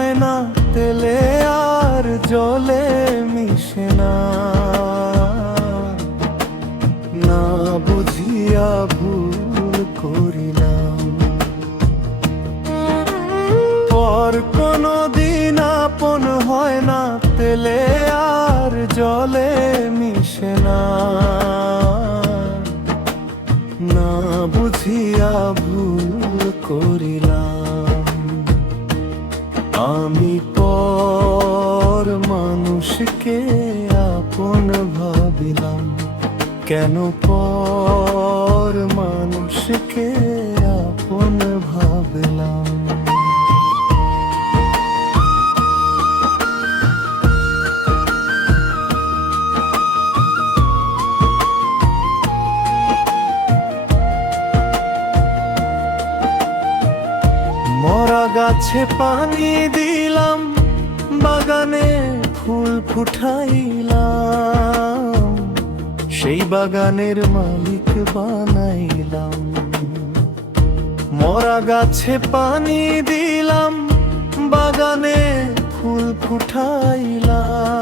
হয় না, তেলে আর জলে মিশে না। না বুঝিয়া ভুল করিলাম, পর কোনো দিন আপন হয় না, তেলে আর জলে মিশে না। না বুঝিয়া ভুল করিলাম, আমি পর মানুষকে আপন ভাবিলাম। কেন পর মানুষকে আপন ভাবিলাম? মরা গাছে পানি দিলাম, বাগানে ফুল ফুটাইলাম, সেই বাগানের মালিক বানাইলাম। মরা গাছে পানি দিলাম, বাগানে ফুল ফুটাইলাম,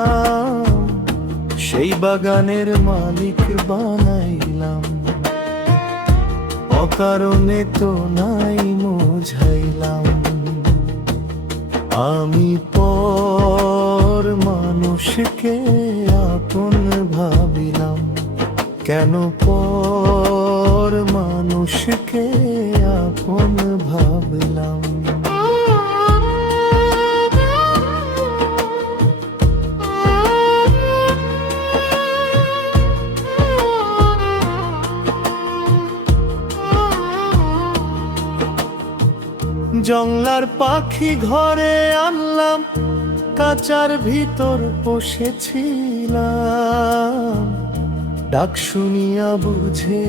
সেই বাগানের মালিক বানাইলাম। অকারণে তো নাই মুঝাইলাম, আমি পর মানুষকে আপন ভাবিলাম। কেন পর মানুষকে আপন ভাবিলাম? জংলার পাখি ঘরে আনলাম, কাচার ভিতর বসেছিলাম, ডাক শুনিয়া বুঝে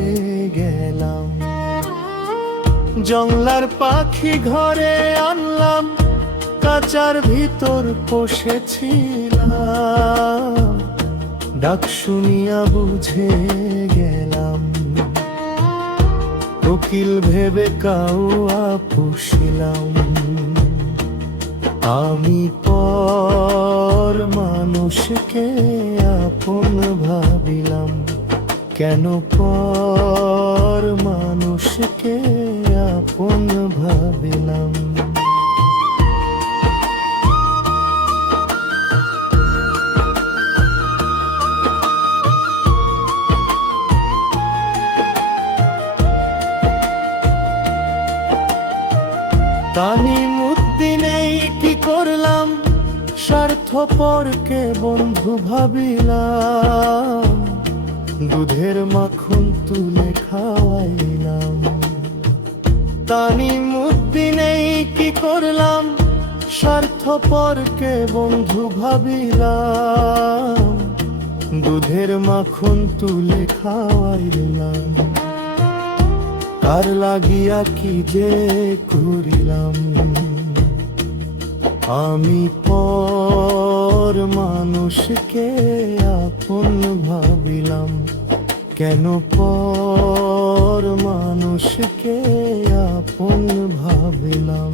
গেলাম। জংলার পাখি ঘরে আনলাম, কাচার ভিতর বসেছিলাম, ডাক শুনিয়া বুঝে গেলাম। কোকিল ভেবে কাউয়া পুষিলাম, আমি পর মানুষকে আপন ভাবিলাম। কেন পর মানুষকে আপন ভাবিলাম? তানিমুদ্দিনেই কি করলাম, স্বার্থপরকে বন্ধু ভাবিলাম, দুধের মাখন তুলে খাওয়াইলাম। তানিমুদ্দিনেই কি করলাম, স্বার্থপরকে বন্ধু ভাবিলাম, দুধের মাখন তুলে খাওয়াইলাম। কার লাগিয়া কি যে করিলাম, আমি পর মানুষকে আপন ভাবিলাম। কেন পর মানুষকে আপন ভাবিলাম?